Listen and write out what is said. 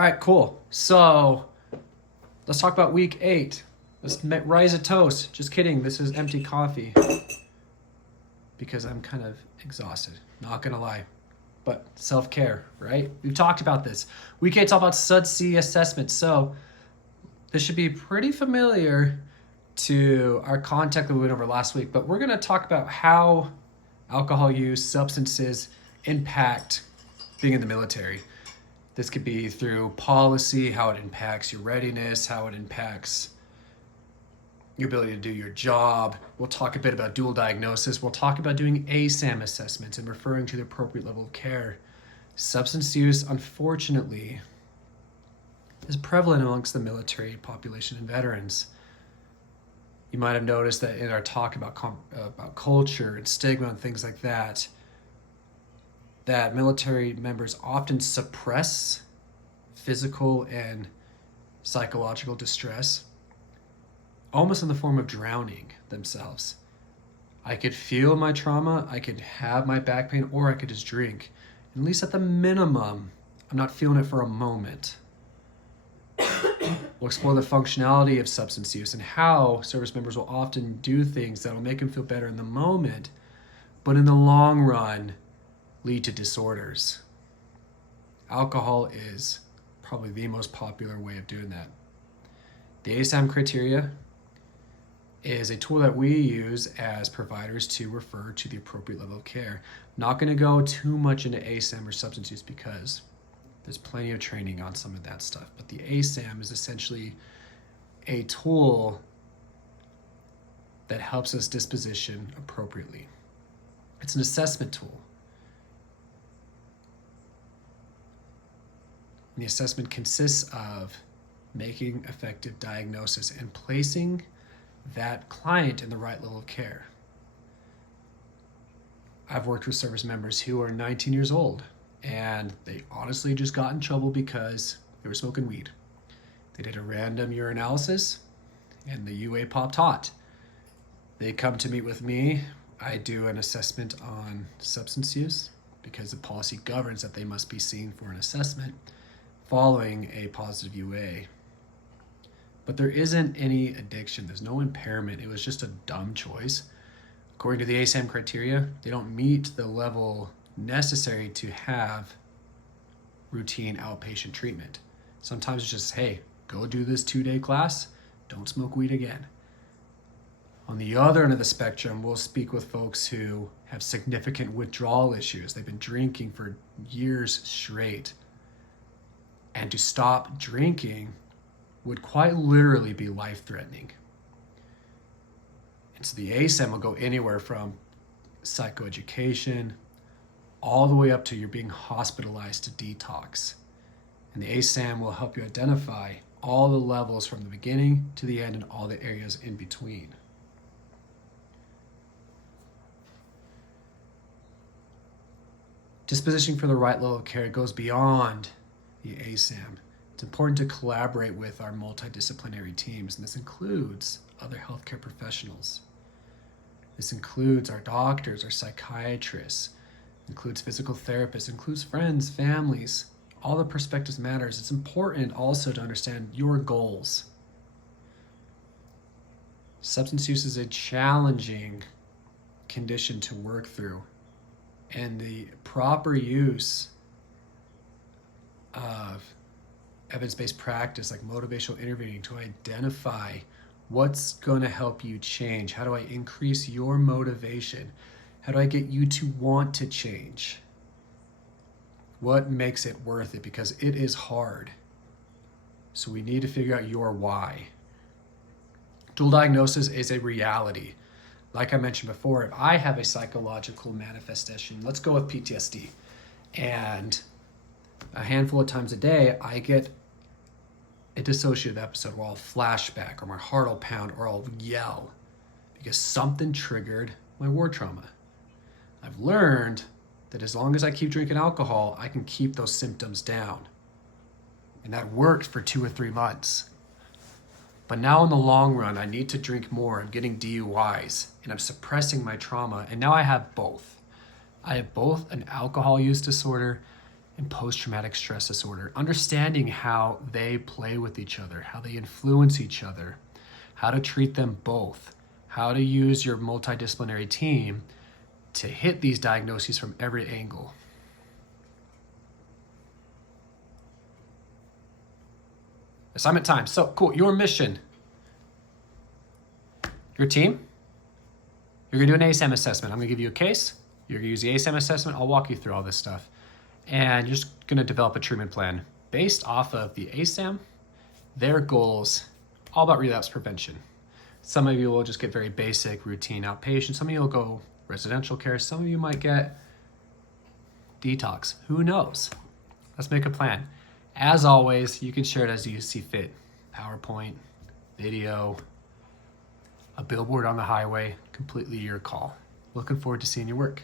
All right, cool. So let's talk about week 8. Let's rise a toast. Just kidding. This is empty coffee because I'm kind of exhausted. Not gonna lie. But self-care, right? We've talked about this. Week 8's all about SUDC assessment. So this should be pretty familiar to our content that we went over last week. But we're gonna talk about how alcohol use, substances impact being in the military. This could be through policy, how it impacts your readiness, how it impacts your ability to do your job. We'll talk a bit about dual diagnosis. We'll talk about doing ASAM assessments and referring to the appropriate level of care. Substance use, unfortunately, is prevalent amongst the military population and veterans. You might have noticed that in our talk about culture and stigma and things like that, that military members often suppress physical and psychological distress, almost in the form of drowning themselves. I could feel my trauma, I could have my back pain, or I could just drink. At least at the minimum, I'm not feeling it for a moment. We'll explore the functionality of substance use and how service members will often do things that will make them feel better in the moment, but in the long run, lead to disorders. Alcohol is probably the most popular way of doing that. The ASAM criteria is a tool that we use as providers to refer to the appropriate level of care. Not going to go too much into ASAM or substance use because there's plenty of training on some of that stuff. But the ASAM is essentially a tool that helps us disposition appropriately. It's an assessment tool. And the assessment consists of making effective diagnosis and placing that client in the right level of care. I've worked with service members who are 19 years old and they honestly just got in trouble because they were smoking weed. They did a random urinalysis and the UA popped hot. They come to meet with me. I do an assessment on substance use because the policy governs that they must be seen for an assessment following a positive UA. But there isn't any addiction. There's no impairment. It was just a dumb choice. According to the ASAM criteria, they don't meet the level necessary to have routine outpatient treatment. Sometimes it's just, hey, go do this 2-day class. Don't smoke weed again. On the other end of the spectrum, we'll speak with folks who have significant withdrawal issues. They've been drinking for years straight. And to stop drinking would quite literally be life-threatening. And so the ASAM will go anywhere from psychoeducation all the way up to you're being hospitalized to detox. And the ASAM will help you identify all the levels from the beginning to the end and all the areas in between. Dispositioning for the right level of care goes beyond the ASAM. It's important to collaborate with our multidisciplinary teams, and this includes other healthcare professionals. This includes our doctors, our psychiatrists, includes physical therapists, includes friends, families. All the perspectives matters. It's important also to understand your goals. Substance use is a challenging condition to work through, and the proper use of evidence-based practice like motivational interviewing to identify what's going to help you change. How do I increase your motivation? How do I get you to want to change? What makes it worth it? Because it is hard. So we need to figure out your why. Dual diagnosis is a reality. Like I mentioned before, if I have a psychological manifestation, let's go with PTSD, and a handful of times a day, I get a dissociative episode where I'll flashback or my heart will pound or I'll yell because something triggered my war trauma. I've learned that as long as I keep drinking alcohol, I can keep those symptoms down. And that worked for 2 or 3 months. But now in the long run, I need to drink more. I'm getting DUIs and I'm suppressing my trauma. And now I have both. I have both an alcohol use disorder and post-traumatic stress disorder, understanding how they play with each other, how they influence each other, how to treat them both, how to use your multidisciplinary team to hit these diagnoses from every angle. Assignment time. So cool. Your mission. Your team. You're going to do an ASAM assessment. I'm going to give you a case. You're going to use the ASAM assessment. I'll walk you through all this stuff. And you're just going to develop a treatment plan based off of the ASAM, their goals, all about relapse prevention. Some of you will just get very basic routine outpatient. Some of you will go residential care. Some of you might get detox. Who knows? Let's make a plan. As always, you can share it as you see fit. PowerPoint, video, a billboard on the highway, completely your call. Looking forward to seeing your work.